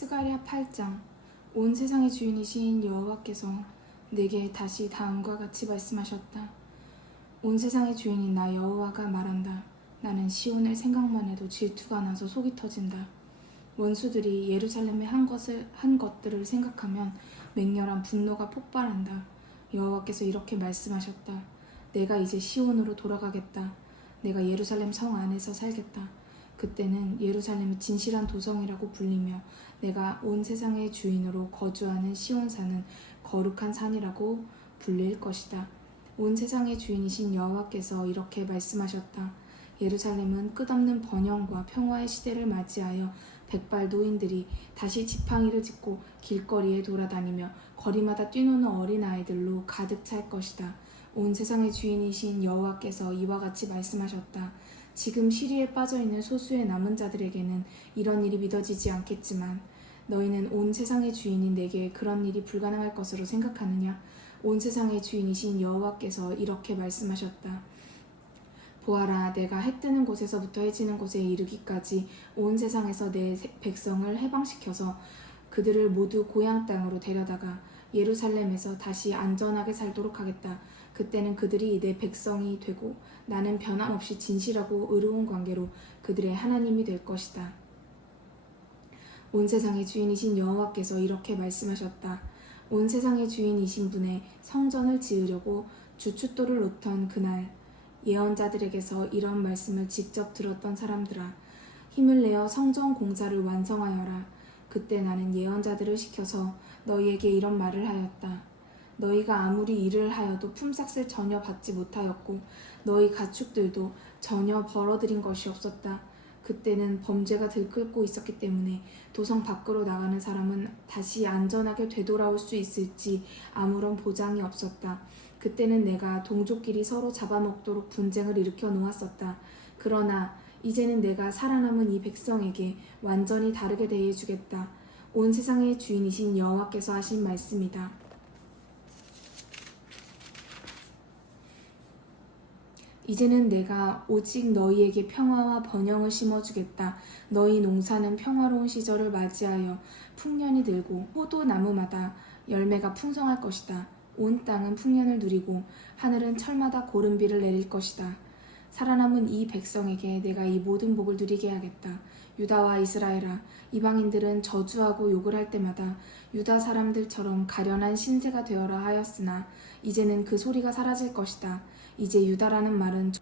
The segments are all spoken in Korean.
스가랴 8장. 온 세상의 주인이신 여호와께서 내게 다시 다음과 같이 말씀하셨다. 온 세상의 주인인 나 여호와가 말한다. 나는 시온을 생각만 해도 질투가 나서 속이 터진다. 원수들이 예루살렘에 한 것들을 생각하면 맹렬한 분노가 폭발한다. 여호와께서 이렇게 말씀하셨다. 내가 이제 시온으로 돌아가겠다. 내가 예루살렘 성 안에서 살겠다. 그때는 예루살렘이 진실한 도성이라고 불리며 내가 온 세상의 주인으로 거주하는 시온산은 거룩한 산이라고 불릴 것이다. 온 세상의 주인이신 여호와께서 이렇게 말씀하셨다. 예루살렘은 끝없는 번영과 평화의 시대를 맞이하여 백발 노인들이 다시 지팡이를 짚고 길거리에 돌아다니며 거리마다 뛰노는 어린아이들로 가득 찰 것이다. 온 세상의 주인이신 여호와께서 이와 같이 말씀하셨다. 지금 시리에 빠져있는 소수의 남은 자들에게는 이런 일이 믿어지지 않겠지만 너희는 온 세상의 주인인 내게 그런 일이 불가능할 것으로 생각하느냐? 온 세상의 주인이신 여호와께서 이렇게 말씀하셨다. 보아라, 내가 해 뜨는 곳에서부터 해 지는 곳에 이르기까지 온 세상에서 내 백성을 해방시켜서 그들을 모두 고향 땅으로 데려다가 예루살렘에서 다시 안전하게 살도록 하겠다. 그때는 그들이 내 백성이 되고 나는 변함없이 진실하고 의로운 관계로 그들의 하나님이 될 것이다. 온 세상의 주인이신 여호와께서 이렇게 말씀하셨다. 온 세상의 주인이신 분의 성전을 지으려고 주춧돌을 놓던 그날 예언자들에게서 이런 말씀을 직접 들었던 사람들아, 힘을 내어 성전 공사를 완성하여라. 그때 나는 예언자들을 시켜서 너희에게 이런 말을 하였다. 너희가 아무리 일을 하여도 품삯을 전혀 받지 못하였고 너희 가축들도 전혀 벌어들인 것이 없었다. 그때는 범죄가 들끓고 있었기 때문에 도성 밖으로 나가는 사람은 다시 안전하게 되돌아올 수 있을지 아무런 보장이 없었다. 그때는 내가 동족끼리 서로 잡아먹도록 분쟁을 일으켜 놓았었다. 그러나 이제는 내가 살아남은 이 백성에게 완전히 다르게 대해주겠다. 온 세상의 주인이신 여호와께서 하신 말씀이다. 이제는 내가 오직 너희에게 평화와 번영을 심어주겠다. 너희 농사는 평화로운 시절을 맞이하여 풍년이 들고 포도나무마다 열매가 풍성할 것이다. 온 땅은 풍년을 누리고 하늘은 철마다 고른비를 내릴 것이다. 살아남은 이 백성에게 내가 이 모든 복을 누리게 하겠다. 유다와 이스라엘아, 이방인들은 저주하고 욕을 할 때마다 유다 사람들처럼 가련한 신세가 되어라 하였으나 이제는 그 소리가 사라질 것이다. 이제 유다라는 말은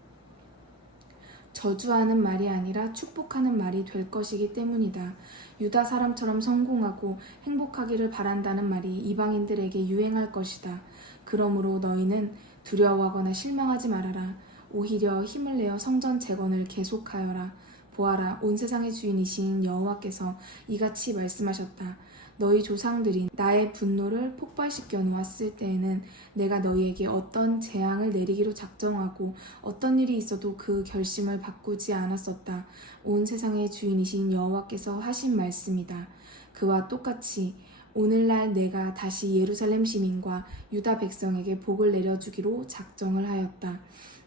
저주하는 말이 아니라 축복하는 말이 될 것이기 때문이다. 유다 사람처럼 성공하고 행복하기를 바란다는 말이 이방인들에게 유행할 것이다. 그러므로 너희는 두려워하거나 실망하지 말아라. 오히려 힘을 내어 성전 재건을 계속하여라. 보아라, 온 세상의 주인이신 여호와께서 이같이 말씀하셨다. 너희 조상들이 나의 분노를 폭발시켜 놓았을 때에는 내가 너희에게 어떤 재앙을 내리기로 작정하고 어떤 일이 있어도 그 결심을 바꾸지 않았었다. 온 세상의 주인이신 여호와께서 하신 말씀이다. 그와 똑같이 오늘날 내가 다시 예루살렘 시민과 유다 백성에게 복을 내려주기로 작정을 하였다.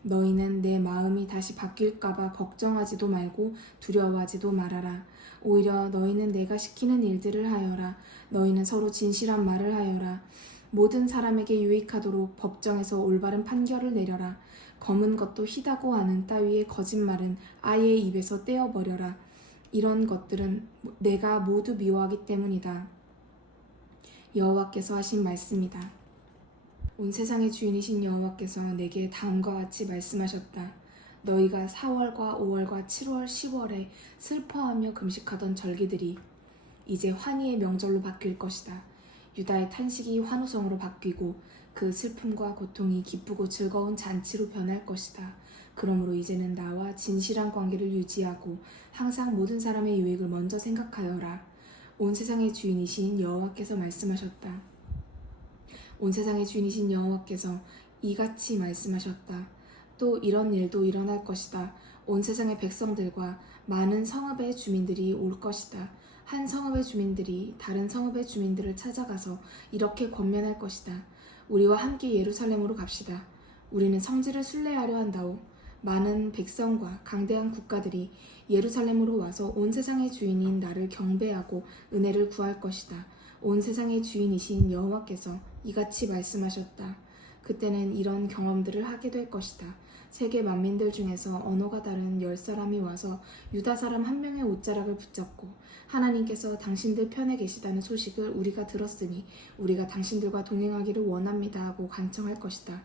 너희는 내 마음이 다시 바뀔까봐 걱정하지도 말고 두려워하지도 말아라. 오히려 너희는 내가 시키는 일들을 하여라. 너희는 서로 진실한 말을 하여라. 모든 사람에게 유익하도록 법정에서 올바른 판결을 내려라. 검은 것도 희다고 하는 따위의 거짓말은 아예 입에서 떼어버려라. 이런 것들은 내가 모두 미워하기 때문이다. 여호와께서 하신 말씀이다. 온 세상의 주인이신 여호와께서 내게 다음과 같이 말씀하셨다. 너희가 4월과 5월과 7월, 10월에 슬퍼하며 금식하던 절기들이 이제 환희의 명절로 바뀔 것이다. 유다의 탄식이 환호성으로 바뀌고 그 슬픔과 고통이 기쁘고 즐거운 잔치로 변할 것이다. 그러므로 이제는 나와 진실한 관계를 유지하고 항상 모든 사람의 유익을 먼저 생각하여라. 온 세상의 주인이신 여호와께서 말씀하셨다. 온 세상의 주인이신 여호와께서 이같이 말씀하셨다. 또 이런 일도 일어날 것이다. 온 세상의 백성들과 많은 성읍의 주민들이 올 것이다. 한 성읍의 주민들이 다른 성읍의 주민들을 찾아가서 이렇게 권면할 것이다. 우리와 함께 예루살렘으로 갑시다. 우리는 성지를 순례하려 한다오. 많은 백성과 강대한 국가들이 예루살렘으로 와서 온 세상의 주인인 나를 경배하고 은혜를 구할 것이다. 온 세상의 주인이신 여호와께서 이같이 말씀하셨다. 그때는 이런 경험들을 하게 될 것이다. 세계 만민들 중에서 언어가 다른 10사람이 와서 유다 사람 한 명의 옷자락을 붙잡고 하나님께서 당신들 편에 계시다는 소식을 우리가 들었으니 우리가 당신들과 동행하기를 원합니다 하고 간청할 것이다.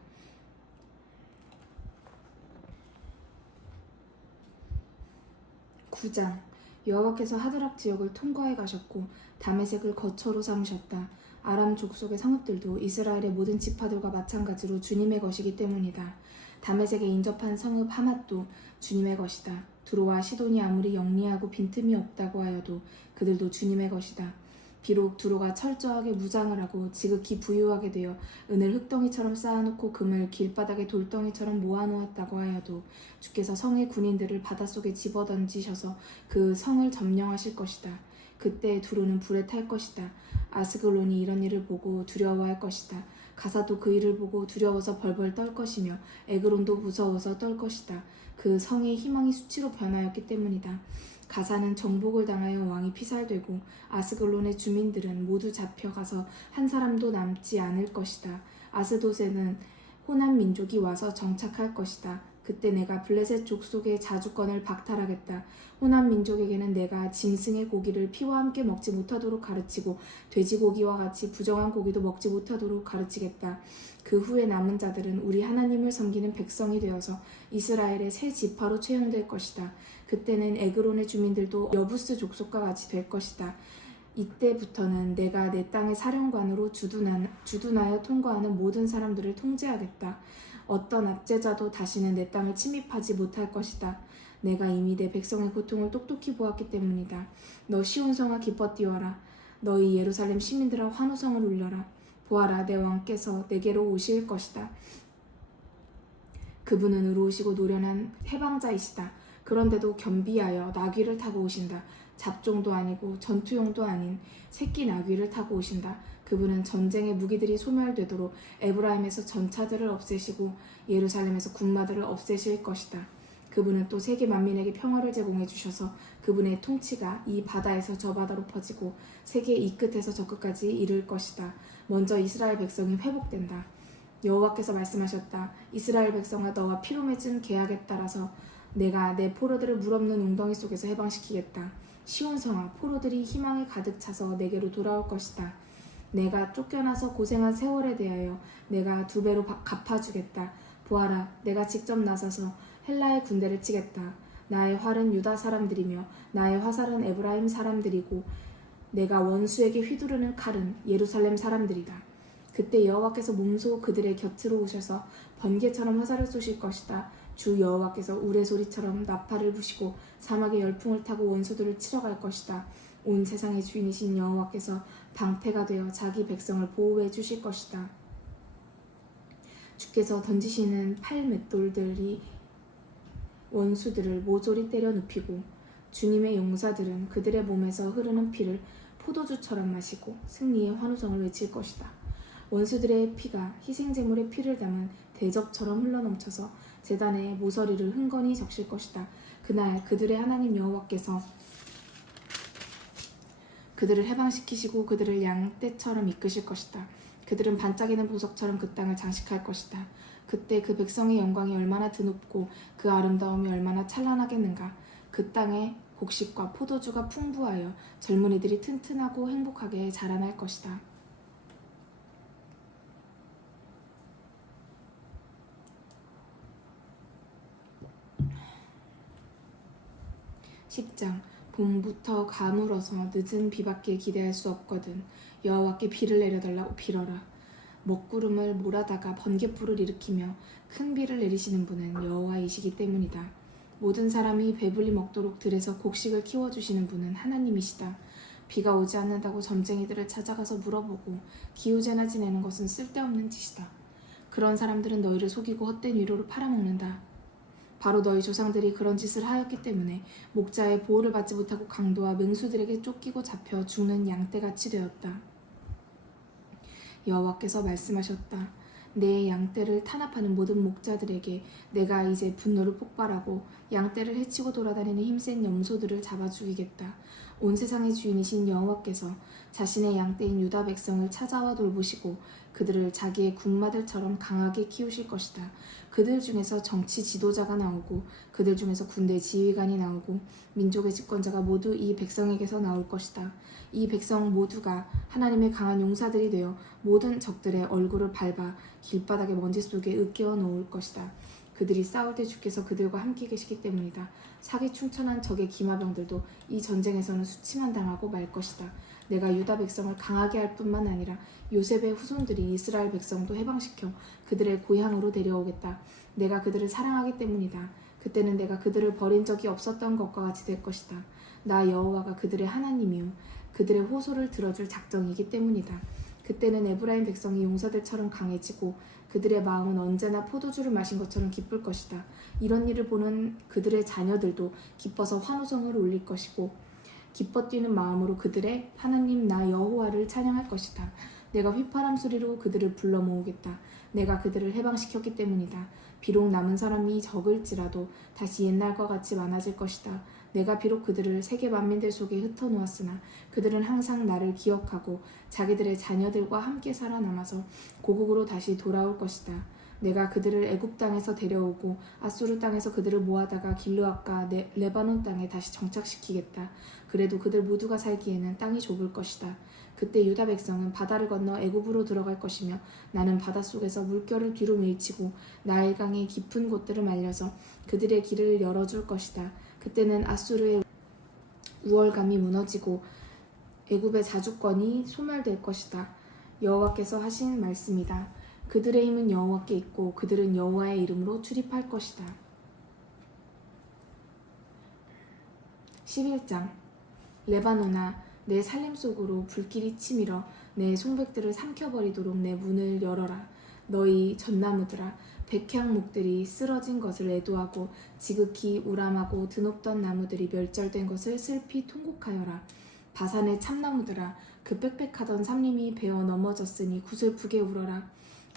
9장 여호와께서 하드락 지역을 통과해 가셨고 다메섹을 거처로 삼으셨다. 아람 족속의 성읍들도 이스라엘의 모든 지파들과 마찬가지로 주님의 것이기 때문이다. 다메섹에 인접한 성읍 하맛도 주님의 것이다. 두로와 시돈이 아무리 영리하고 빈틈이 없다고 하여도 그들도 주님의 것이다. 비록 두로가 철저하게 무장을 하고 지극히 부유하게 되어 은을 흙덩이처럼 쌓아놓고 금을 길바닥에 돌덩이처럼 모아놓았다고 하여도 주께서 성의 군인들을 바닷속에 집어던지셔서 그 성을 점령하실 것이다. 그때 두로는 불에 탈 것이다. 아스글론이 이런 일을 보고 두려워할 것이다. 가사도 그 일을 보고 두려워서 벌벌 떨 것이며 에그론도 무서워서 떨 것이다. 그 성의 희망이 수치로 변하였기 때문이다. 가사는 정복을 당하여 왕이 피살되고 아스글론의 주민들은 모두 잡혀가서 한 사람도 남지 않을 것이다. 아스돗에는 호남 민족이 와서 정착할 것이다. 그때 내가 블레셋 족속의 자주권을 박탈하겠다. 호남 민족에게는 내가 짐승의 고기를 피와 함께 먹지 못하도록 가르치고 돼지고기와 같이 부정한 고기도 먹지 못하도록 가르치겠다. 그 후에 남은 자들은 우리 하나님을 섬기는 백성이 되어서 이스라엘의 새 지파로 채용될 것이다. 그때는 에그론의 주민들도 여부스 족속과 같이 될 것이다. 이때부터는 내가 내 땅의 사령관으로 주둔하여 통과하는 모든 사람들을 통제하겠다. 어떤 압제자도 다시는 내 땅을 침입하지 못할 것이다. 내가 이미 내 백성의 고통을 똑똑히 보았기 때문이다. 너 시온 성아 기뻐 뛰어라. 너희 예루살렘 시민들아 환호성을 울려라. 보아라, 내 왕께서 내게로 오실 것이다. 그분은 의로우시고 노련한 해방자이시다. 그런데도 겸비하여 나귀를 타고 오신다. 잡종도 아니고 전투용도 아닌 새끼 나귀를 타고 오신다. 그분은 전쟁의 무기들이 소멸되도록 에브라임에서 전차들을 없애시고 예루살렘에서 군마들을 없애실 것이다. 그분은 또 세계 만민에게 평화를 제공해 주셔서 그분의 통치가 이 바다에서 저 바다로 퍼지고 세계 이 끝에서 저 끝까지 이를 것이다. 먼저 이스라엘 백성이 회복된다. 여호와께서 말씀하셨다. 이스라엘 백성아, 너와 피로 맺은 계약에 따라서 내가 내 포로들을 물없는 웅덩이 속에서 해방시키겠다. 시온 성아, 포로들이 희망에 가득 차서 내게로 돌아올 것이다. 내가 쫓겨나서 고생한 세월에 대하여 내가 2배로 갚아주겠다. 보아라, 내가 직접 나서서 헬라의 군대를 치겠다. 나의 활은 유다 사람들이며 나의 화살은 에브라임 사람들이고 내가 원수에게 휘두르는 칼은 예루살렘 사람들이다. 그때 여호와께서 몸소 그들의 곁으로 오셔서 번개처럼 화살을 쏘실 것이다. 주 여호와께서 우레소리처럼 나팔을 부시고 사막의 열풍을 타고 원수들을 치러 갈 것이다. 온 세상의 주인이신 여호와께서 방패가 되어 자기 백성을 보호해 주실 것이다. 주께서 던지시는 팔맷돌들이 원수들을 모조리 때려 눕히고 주님의 용사들은 그들의 몸에서 흐르는 피를 포도주처럼 마시고 승리의 환호성을 외칠 것이다. 원수들의 피가 희생제물의 피를 담은 대접처럼 흘러넘쳐서 제단의 모서리를 흥건히 적실 것이다. 그날 그들의 하나님 여호와께서 그들을 해방시키시고 그들을 양떼처럼 이끄실 것이다. 그들은 반짝이는 보석처럼 그 땅을 장식할 것이다. 그때 그 백성의 영광이 얼마나 드높고 그 아름다움이 얼마나 찬란하겠는가. 그 땅에 곡식과 포도주가 풍부하여 젊은이들이 튼튼하고 행복하게 자라날 것이다. 10장 봄부터 가물어서 늦은 비밖에 기대할 수 없거든. 여호와께 비를 내려달라고 빌어라. 먹구름을 몰아다가 번갯불을 일으키며 큰 비를 내리시는 분은 여호와이시기 때문이다. 모든 사람이 배불리 먹도록 들에서 곡식을 키워주시는 분은 하나님이시다. 비가 오지 않는다고 점쟁이들을 찾아가서 물어보고 기우제나 지내는 것은 쓸데없는 짓이다. 그런 사람들은 너희를 속이고 헛된 위로를 팔아먹는다. 바로 너희 조상들이 그런 짓을 하였기 때문에 목자의 보호를 받지 못하고 강도와 맹수들에게 쫓기고 잡혀 죽는 양떼같이 되었다. 여호와께서 말씀하셨다. 내 양떼를 탄압하는 모든 목자들에게 내가 이제 분노를 폭발하고 양떼를 해치고 돌아다니는 힘센 염소들을 잡아 죽이겠다. 온 세상의 주인이신 여호와께서 자신의 양떼인 유다 백성을 찾아와 돌보시고 그들을 자기의 군마들처럼 강하게 키우실 것이다. 그들 중에서 정치 지도자가 나오고 그들 중에서 군대 지휘관이 나오고 민족의 집권자가 모두 이 백성에게서 나올 것이다. 이 백성 모두가 하나님의 강한 용사들이 되어 모든 적들의 얼굴을 밟아 길바닥의 먼지 속에 으깨어 놓을 것이다. 그들이 싸울 때 주께서 그들과 함께 계시기 때문이다. 사기충천한 적의 기마병들도 이 전쟁에서는 수치만 당하고 말 것이다. 내가 유다 백성을 강하게 할 뿐만 아니라 요셉의 후손들이 이스라엘 백성도 해방시켜 그들의 고향으로 데려오겠다. 내가 그들을 사랑하기 때문이다. 그때는 내가 그들을 버린 적이 없었던 것과 같이 될 것이다. 나 여호와가 그들의 하나님이요 그들의 호소를 들어줄 작정이기 때문이다. 그때는 에브라임 백성이 용사들처럼 강해지고 그들의 마음은 언제나 포도주를 마신 것처럼 기쁠 것이다. 이런 일을 보는 그들의 자녀들도 기뻐서 환호성을 올릴 것이고 기뻐 뛰는 마음으로 그들의 하나님 나 여호와를 찬양할 것이다. 내가 휘파람 소리로 그들을 불러 모으겠다. 내가 그들을 해방시켰기 때문이다. 비록 남은 사람이 적을지라도 다시 옛날과 같이 많아질 것이다. 내가 비록 그들을 세계 만민들 속에 흩어놓았으나 그들은 항상 나를 기억하고 자기들의 자녀들과 함께 살아남아서 고국으로 다시 돌아올 것이다. 내가 그들을 애굽 땅에서 데려오고 아수르 땅에서 그들을 모아다가 길르앗과 레바논 땅에 다시 정착시키겠다. 그래도 그들 모두가 살기에는 땅이 좁을 것이다. 그때 유다 백성은 바다를 건너 애굽으로 들어갈 것이며 나는 바닷속에서 물결을 뒤로 밀치고 나일강의 깊은 곳들을 말려서 그들의 길을 열어줄 것이다. 그때는 아수르의 우월감이 무너지고 애굽의 자주권이 소멸될 것이다. 여호와께서 하신 말씀이다. 그들의 힘은 여호와께 있고 그들은 여호와의 이름으로 출입할 것이다. 11장 레바논아 내 살림 속으로 불길이 치밀어 내 송백들을 삼켜버리도록 내 문을 열어라. 너희 전나무들아 백향목들이 쓰러진 것을 애도하고 지극히 우람하고 드높던 나무들이 멸절된 것을 슬피 통곡하여라. 바산의 참나무들아 그 빽빽하던 삼림이 베어 넘어졌으니 구슬프게 울어라.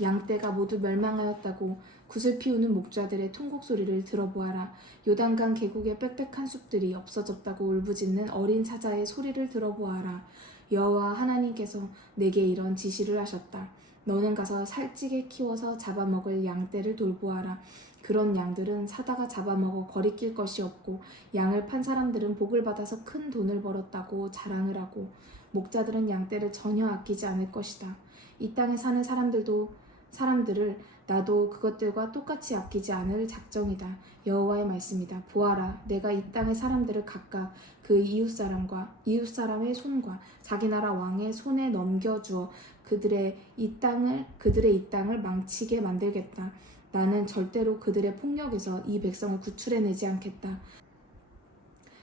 양떼가 모두 멸망하였다고 굿을 피우는 목자들의 통곡 소리를 들어보아라. 요단강 계곡의 빽빽한 숲들이 없어졌다고 울부짖는 어린 사자의 소리를 들어보아라. 여호와 하나님께서 내게 이런 지시를 하셨다. 너는 가서 살찌게 키워서 잡아먹을 양떼를 돌보아라. 그런 양들은 사다가 잡아먹어 거리낄 것이 없고 양을 판 사람들은 복을 받아서 큰 돈을 벌었다고 자랑을 하고 목자들은 양떼를 전혀 아끼지 않을 것이다. 이 땅에 사는 사람들을 나도 그것들과 똑같이 아끼지 않을 작정이다. 여호와의 말씀이다. 보아라, 내가 이 땅의 사람들을 각각 그 이웃사람의 손과 자기 나라 왕의 손에 넘겨주어 그들의 이 땅을 망치게 만들겠다. 나는 절대로 그들의 폭력에서 이 백성을 구출해내지 않겠다.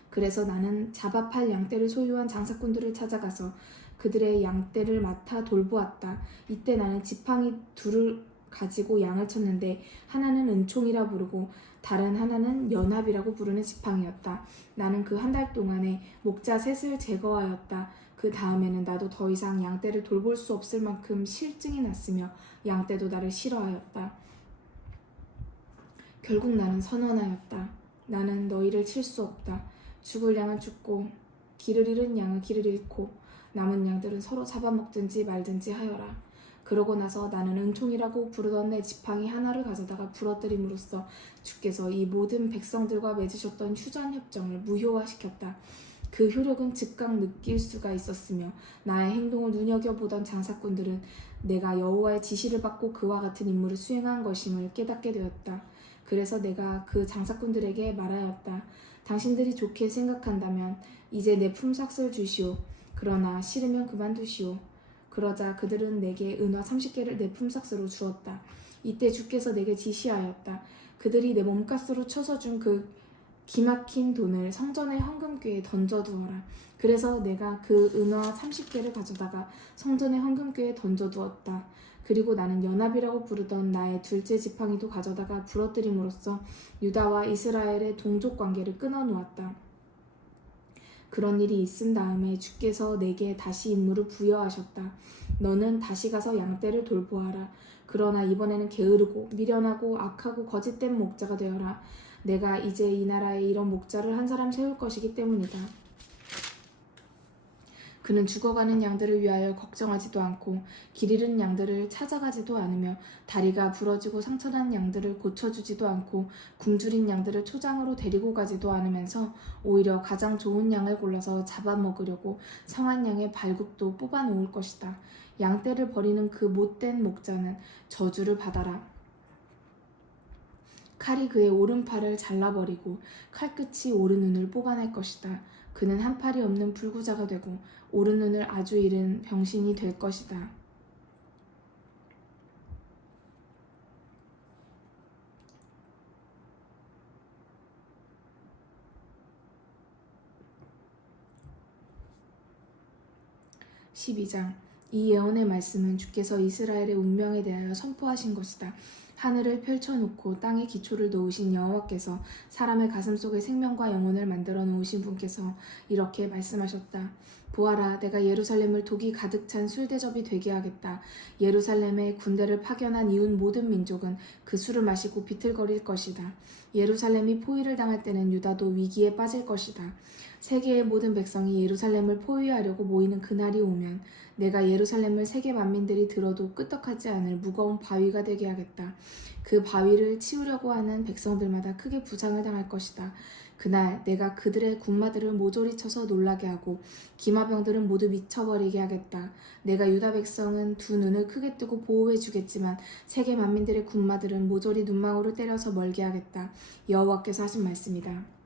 그래서 나는 잡아팔 양떼를 소유한 장사꾼들을 찾아가서 그들의 양떼를 맡아 돌보았다. 이때 나는 지팡이 둘을 가지고 양을 쳤는데 하나는 은총이라 부르고 다른 하나는 연합이라고 부르는 지팡이였다. 나는 그 한 달 동안에 목자 셋을 제거하였다. 그 다음에는 나도 더 이상 양떼를 돌볼 수 없을 만큼 실증이 났으며 양떼도 나를 싫어하였다. 결국 나는 선언하였다. 나는 너희를 칠 수 없다. 죽을 양은 죽고 길을 잃은 양은 길을 잃고 남은 양들은 서로 잡아먹든지 말든지 하여라. 그러고 나서 나는 은총이라고 부르던 내 지팡이 하나를 가져다가 부러뜨림으로써 주께서 이 모든 백성들과 맺으셨던 휴전 협정을 무효화시켰다. 그 효력은 즉각 느낄 수가 있었으며 나의 행동을 눈여겨보던 장사꾼들은 내가 여호와의 지시를 받고 그와 같은 임무를 수행한 것임을 깨닫게 되었다. 그래서 내가 그 장사꾼들에게 말하였다. 당신들이 좋게 생각한다면 이제 내 품삯을 주시오. 그러나 싫으면 그만두시오. 그러자 그들은 내게 은화 30개를 내 품삯으로 주었다. 이때 주께서 내게 지시하였다. 그들이 내 몸값으로 쳐서 준 그 기막힌 돈을 성전의 헌금궤에 던져두어라. 그래서 내가 그 은화 30개를 가져다가 성전의 헌금궤에 던져두었다. 그리고 나는 연합이라고 부르던 나의 둘째 지팡이도 가져다가 부러뜨림으로써 유다와 이스라엘의 동족 관계를 끊어놓았다. 그런 일이 있은 다음에 주께서 내게 다시 임무를 부여하셨다. 너는 다시 가서 양떼를 돌보아라. 그러나 이번에는 게으르고 미련하고 악하고 거짓된 목자가 되어라. 내가 이제 이 나라에 이런 목자를 한 사람 세울 것이기 때문이다. 그는 죽어가는 양들을 위하여 걱정하지도 않고 길 잃은 양들을 찾아가지도 않으며 다리가 부러지고 상처난 양들을 고쳐주지도 않고 굶주린 양들을 초장으로 데리고 가지도 않으면서 오히려 가장 좋은 양을 골라서 잡아먹으려고 성한 양의 발굽도 뽑아놓을 것이다. 양떼를 버리는 그 못된 목자는 저주를 받아라. 칼이 그의 오른팔을 잘라버리고 칼끝이 오른눈을 뽑아낼 것이다. 그는 한 팔이 없는 불구자가 되고 오른눈을 아주 잃은 병신이 될 것이다. (12장) 이 예언의 말씀은 주께서 이스라엘의 운명에 대하여 선포하신 것이다. 하늘을 펼쳐놓고 땅에 기초를 놓으신 여호와께서 사람의 가슴속에 생명과 영혼을 만들어 놓으신 분께서 이렇게 말씀하셨다. 보아라, 내가 예루살렘을 독이 가득 찬 술대접이 되게 하겠다. 예루살렘에 군대를 파견한 이웃 모든 민족은 그 술을 마시고 비틀거릴 것이다. 예루살렘이 포위를 당할 때는 유다도 위기에 빠질 것이다. 세계의 모든 백성이 예루살렘을 포위하려고 모이는 그날이 오면 내가 예루살렘을 세계 만민들이 들어도 끄떡하지 않을 무거운 바위가 되게 하겠다. 그 바위를 치우려고 하는 백성들마다 크게 부상을 당할 것이다. 그날 내가 그들의 군마들을 모조리 쳐서 놀라게 하고 기마병들은 모두 미쳐버리게 하겠다. 내가 유다 백성은 두 눈을 크게 뜨고 보호해 주겠지만 세계 만민들의 군마들은 모조리 눈망울을 때려서 멀게 하겠다. 여호와께서 하신 말씀이다.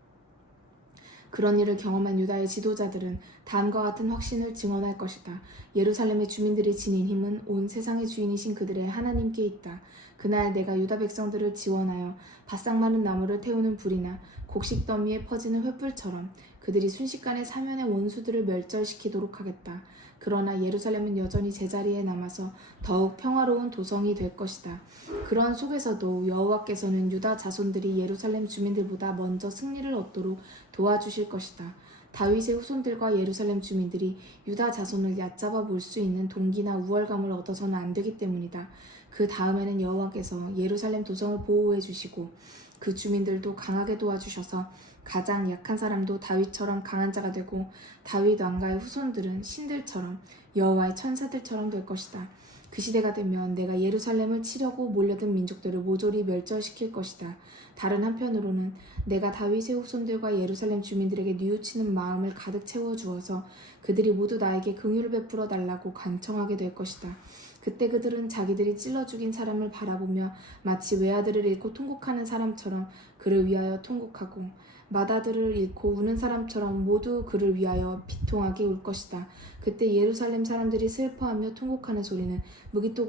그런 일을 경험한 유다의 지도자들은 다음과 같은 확신을 증언할 것이다. 예루살렘의 주민들이 지닌 힘은 온 세상의 주인이신 그들의 하나님께 있다. 그날 내가 유다 백성들을 지원하여 바싹 마른 나무를 태우는 불이나 곡식 더미에 퍼지는 횃불처럼 그들이 순식간에 사면의 원수들을 멸절시키도록 하겠다. 그러나 예루살렘은 여전히 제자리에 남아서 더욱 평화로운 도성이 될 것이다. 그런 속에서도 여호와께서는 유다 자손들이 예루살렘 주민들보다 먼저 승리를 얻도록 도와주실 것이다. 다윗의 후손들과 예루살렘 주민들이 유다 자손을 얕잡아 볼 수 있는 동기나 우월감을 얻어서는 안 되기 때문이다. 그 다음에는 여호와께서 예루살렘 도성을 보호해 주시고 그 주민들도 강하게 도와주셔서 가장 약한 사람도 다윗처럼 강한 자가 되고 다윗 왕가의 후손들은 신들처럼 여호와의 천사들처럼 될 것이다. 그 시대가 되면 내가 예루살렘을 치려고 몰려든 민족들을 모조리 멸절시킬 것이다. 다른 한편으로는 내가 다윗의 후손들과 예루살렘 주민들에게 뉘우치는 마음을 가득 채워주어서 그들이 모두 나에게 긍휼을 베풀어 달라고 간청하게 될 것이다. 그때 그들은 자기들이 찔러 죽인 사람을 바라보며 마치 외아들을 잃고 통곡하는 사람처럼 그를 위하여 통곡하고 맏아들을 잃고 우는 사람처럼 모두 그를 위하여 비통하게 울 것이다. 그때 예루살렘 사람들이 슬퍼하며 통곡하는 소리는 무기토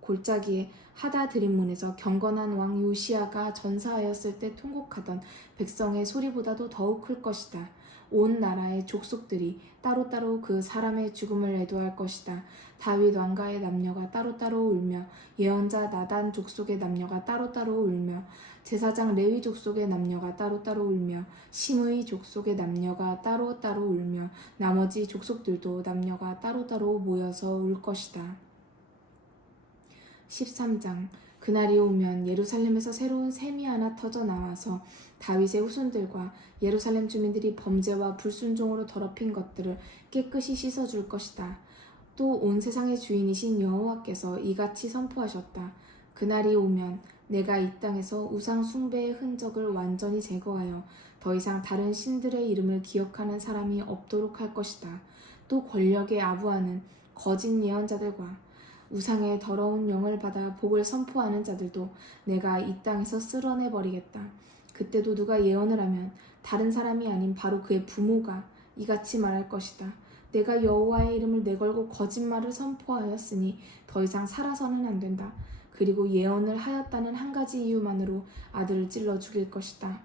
골짜기에 하다드림문에서 경건한 왕 요시야가 전사하였을 때 통곡하던 백성의 소리보다도 더욱 클 것이다. 온 나라의 족속들이 따로따로 그 사람의 죽음을 애도할 것이다. 다윗 왕가의 남녀가 따로따로 울며 예언자 나단 족속의 남녀가 따로따로 울며 제사장 레위 족속의 남녀가 따로따로 울며 심의 족속의 남녀가 따로따로 울며 나머지 족속들도 남녀가 따로따로 모여서 울 것이다. 13장 그날이 오면 예루살렘에서 새로운 샘이 하나 터져 나와서 다윗의 후손들과 예루살렘 주민들이 범죄와 불순종으로 더럽힌 것들을 깨끗이 씻어줄 것이다. 또 온 세상의 주인이신 여호와께서 이같이 선포하셨다. 그날이 오면 내가 이 땅에서 우상 숭배의 흔적을 완전히 제거하여 더 이상 다른 신들의 이름을 기억하는 사람이 없도록 할 것이다. 또 권력에 아부하는 거짓 예언자들과 우상의 더러운 영을 받아 복을 선포하는 자들도 내가 이 땅에서 쓸어내버리겠다. 그때도 누가 예언을 하면 다른 사람이 아닌 바로 그의 부모가 이같이 말할 것이다. 내가 여호와의 이름을 내걸고 거짓말을 선포하였으니 더 이상 살아서는 안 된다. 그리고 예언을 하였다는 한 가지 이유만으로 아들을 찔러 죽일 것이다.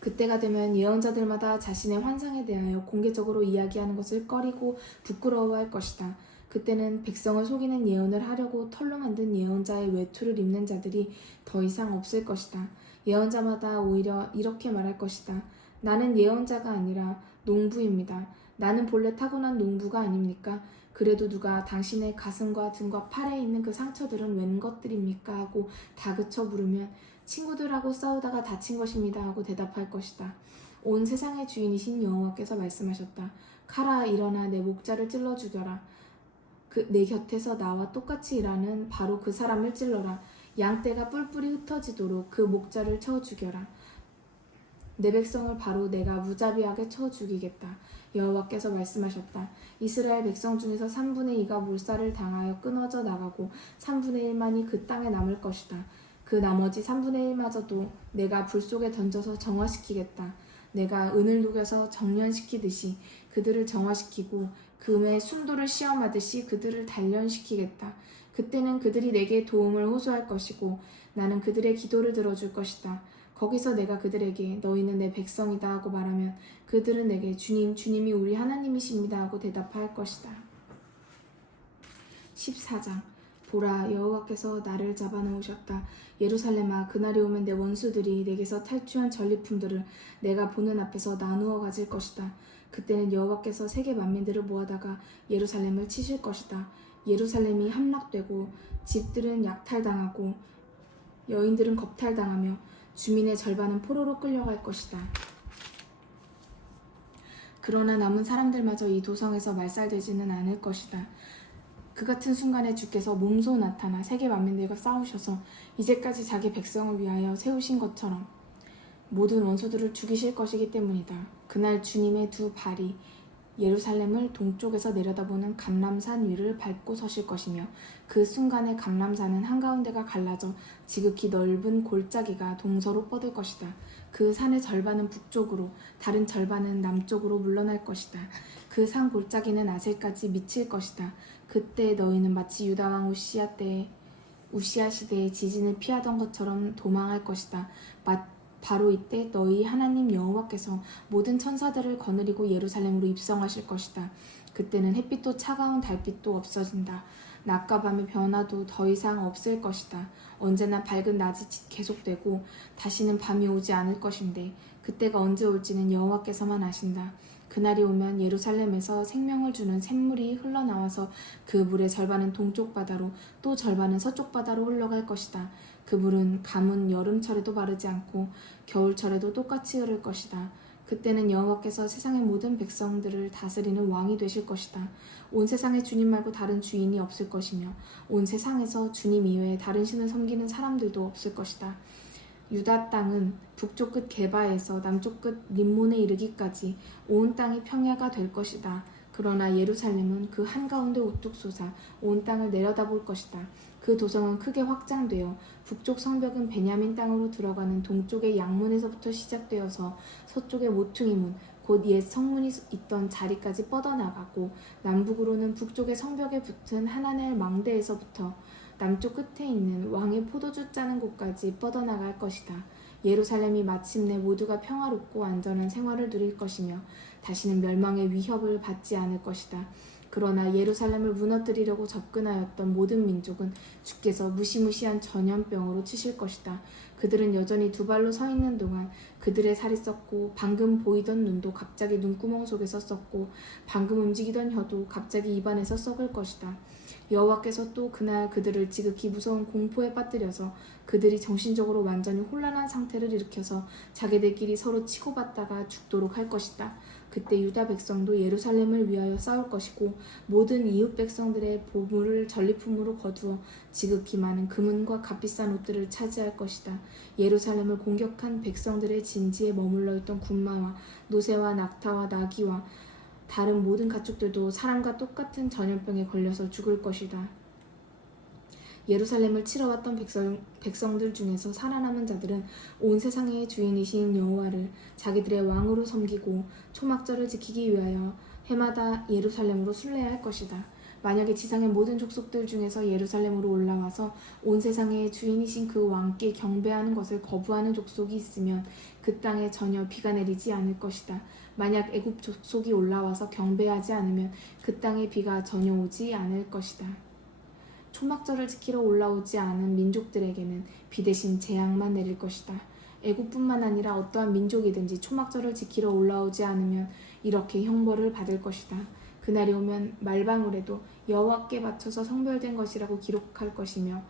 그때가 되면 예언자들마다 자신의 환상에 대하여 공개적으로 이야기하는 것을 꺼리고 부끄러워할 것이다. 그때는 백성을 속이는 예언을 하려고 털로 만든 예언자의 외투를 입는 자들이 더 이상 없을 것이다. 예언자마다 오히려 이렇게 말할 것이다. 나는 예언자가 아니라 농부입니다. 나는 본래 타고난 농부가 아닙니까? 그래도 누가 당신의 가슴과 등과 팔에 있는 그 상처들은 웬 것들입니까? 하고 다그쳐 물으면 친구들하고 싸우다가 다친 것입니다 하고 대답할 것이다. 온 세상의 주인이신 여호와께서 말씀하셨다. 가라, 일어나 내 목자를 찔러 죽여라. 내 곁에서 나와 똑같이 일하는 바로 그 사람을 찔러라. 양떼가 뿔뿔이 흩어지도록 그 목자를 쳐 죽여라. 내 백성을 바로 내가 무자비하게 쳐 죽이겠다. 여호와께서 말씀하셨다. 이스라엘 백성 중에서 3분의 2가 몰살을 당하여 끊어져 나가고 3분의 1만이 그 땅에 남을 것이다. 그 나머지 3분의 1마저도 내가 불 속에 던져서 정화시키겠다. 내가 은을 녹여서 정련시키듯이 그들을 정화시키고 금의 순도를 시험하듯이 그들을 단련시키겠다. 그때는 그들이 내게 도움을 호소할 것이고 나는 그들의 기도를 들어줄 것이다. 거기서 내가 그들에게 너희는 내 백성이다 하고 말하면 그들은 내게 주님, 주님이 우리 하나님이십니다 하고 대답할 것이다. 14장. 보라, 여호와께서 나를 잡아놓으셨다. 예루살렘아, 그날이 오면 내 원수들이 내게서 탈취한 전리품들을 내가 보는 앞에서 나누어 가질 것이다. 그때는 여호와께서 세계 만민들을 모아다가 예루살렘을 치실 것이다. 예루살렘이 함락되고 집들은 약탈당하고 여인들은 겁탈당하며 주민의 절반은 포로로 끌려갈 것이다. 그러나 남은 사람들마저 이 도성에서 말살되지는 않을 것이다. 그 같은 순간에 주께서 몸소 나타나 세계 만민들과 싸우셔서 이제까지 자기 백성을 위하여 세우신 것처럼 모든 원수들을 죽이실 것이기 때문이다. 그날 주님의 두 발이 예루살렘을 동쪽에서 내려다보는 감람산 위를 밟고 서실 것이며 그 순간에 감람산은 한가운데가 갈라져 지극히 넓은 골짜기가 동서로 뻗을 것이다. 그 산의 절반은 북쪽으로 다른 절반은 남쪽으로 물러날 것이다. 그 산 골짜기는 아셀까지 미칠 것이다. 그때 너희는 마치 유다왕 우시야 시대에 지진을 피하던 것처럼 도망할 것이다. 바로 이때 너희 하나님 여호와께서 모든 천사들을 거느리고 예루살렘으로 입성하실 것이다. 그때는 햇빛도 차가운 달빛도 없어진다. 낮과 밤의 변화도 더 이상 없을 것이다. 언제나 밝은 낮이 계속되고 다시는 밤이 오지 않을 것인데 그때가 언제 올지는 여호와께서만 아신다. 그날이 오면 예루살렘에서 생명을 주는 샘물이 흘러나와서 그 물의 절반은 동쪽 바다로 또 절반은 서쪽 바다로 흘러갈 것이다. 그 물은 가문 여름철에도 마르지 않고 겨울철에도 똑같이 흐를 것이다. 그때는 여호와께서 세상의 모든 백성들을 다스리는 왕이 되실 것이다. 온 세상에 주님 말고 다른 주인이 없을 것이며 온 세상에서 주님 이외에 다른 신을 섬기는 사람들도 없을 것이다. 유다 땅은 북쪽 끝 게바에서 남쪽 끝 림몬에 이르기까지 온 땅이 평야가 될 것이다. 그러나 예루살렘은 그 한가운데 우뚝 솟아 온 땅을 내려다볼 것이다. 그 도성은 크게 확장되어 북쪽 성벽은 베냐민 땅으로 들어가는 동쪽의 양문에서부터 시작되어서 서쪽의 모퉁이문 곧 옛 성문이 있던 자리까지 뻗어나가고 남북으로는 북쪽의 성벽에 붙은 하나넬 망대에서부터 남쪽 끝에 있는 왕의 포도주 짜는 곳까지 뻗어나갈 것이다. 예루살렘이 마침내 모두가 평화롭고 안전한 생활을 누릴 것이며 다시는 멸망의 위협을 받지 않을 것이다. 그러나 예루살렘을 무너뜨리려고 접근하였던 모든 민족은 주께서 무시무시한 전염병으로 치실 것이다. 그들은 여전히 두 발로 서 있는 동안 그들의 살이 썩고 방금 보이던 눈도 갑자기 눈구멍 속에서 썩고 방금 움직이던 혀도 갑자기 입안에서 썩을 것이다. 여호와께서 또 그날 그들을 지극히 무서운 공포에 빠뜨려서 그들이 정신적으로 완전히 혼란한 상태를 일으켜서 자기들끼리 서로 치고받다가 죽도록 할 것이다. 그때 유다 백성도 예루살렘을 위하여 싸울 것이고 모든 이웃 백성들의 보물을 전리품으로 거두어 지극히 많은 금은과 값비싼 옷들을 차지할 것이다. 예루살렘을 공격한 백성들의 진지에 머물러 있던 군마와 노새와 낙타와 나귀와 다른 모든 가축들도 사람과 똑같은 전염병에 걸려서 죽을 것이다. 예루살렘을 치러왔던 백성들 중에서 살아남은 자들은 온 세상의 주인이신 여호와를 자기들의 왕으로 섬기고 초막절을 지키기 위하여 해마다 예루살렘으로 순례할 것이다. 만약에 지상의 모든 족속들 중에서 예루살렘으로 올라와서 온 세상의 주인이신 그 왕께 경배하는 것을 거부하는 족속이 있으면 그 땅에 전혀 비가 내리지 않을 것이다. 만약 애굽 족속이 올라와서 경배하지 않으면 그 땅에 비가 전혀 오지 않을 것이다. 초막절을 지키러 올라오지 않은 민족들에게는 비 대신 재앙만 내릴 것이다. 애국뿐만 아니라 어떠한 민족이든지 초막절을 지키러 올라오지 않으면 이렇게 형벌을 받을 것이다. 그날이 오면 말방울에도 여호와께 바쳐서 성별된 것이라고 기록할 것이며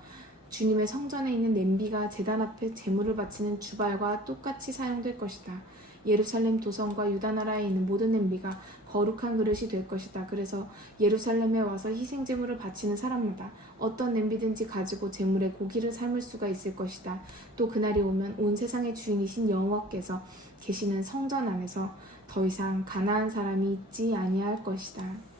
주님의 성전에 있는 냄비가 제단 앞에 제물을 바치는 주발과 똑같이 사용될 것이다. 예루살렘 도성과 유다 나라에 있는 모든 냄비가 거룩한 그릇이 될 것이다. 그래서 예루살렘에 와서 희생제물을 바치는 사람마다 어떤 냄비든지 가지고 제물에 고기를 삶을 수가 있을 것이다. 또 그날이 오면 온 세상의 주인이신 여호와께서 계시는 성전 안에서 더 이상 가나안 사람이 있지 아니할 것이다.